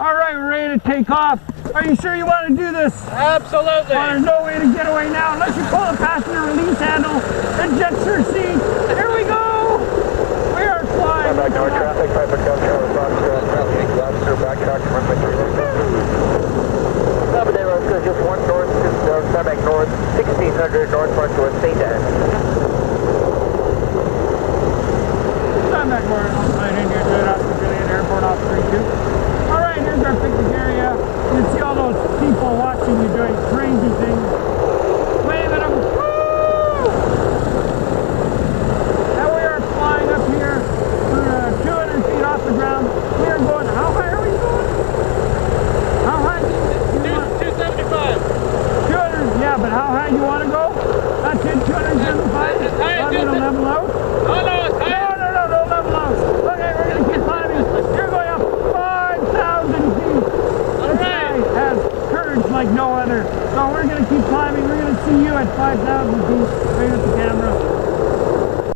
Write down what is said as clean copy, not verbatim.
All right, we're ready to take off. Are you sure you want to do this? Absolutely. Well, there's no way to get away now unless you pull the passenger release handle and jet your seat. Here we go. We are flying. Back north traffic, Piper Cove, Lobster, backtrack, runway 36. Number day, let's go just 1 north, back north, 1600 northwest to St. Anne. Back north, outside Indian, good Australian Airport off 32. All right, here's our picnic area. You can see all those people watching you doing crazy things. Wave at them. Woo! Now we are flying up here. We're 200 feet off the ground. We are going, how high are we going? How high? 275. 200, yeah, but how high do you want to go? That's it, 275? As high as you to level out? Oh, no, it's high. No, level out. Okay, we're going to keep climbing. You're going up 5,000 feet. This guy has courage like no other. So we're going to keep climbing. We're going to see you at 5,000 feet.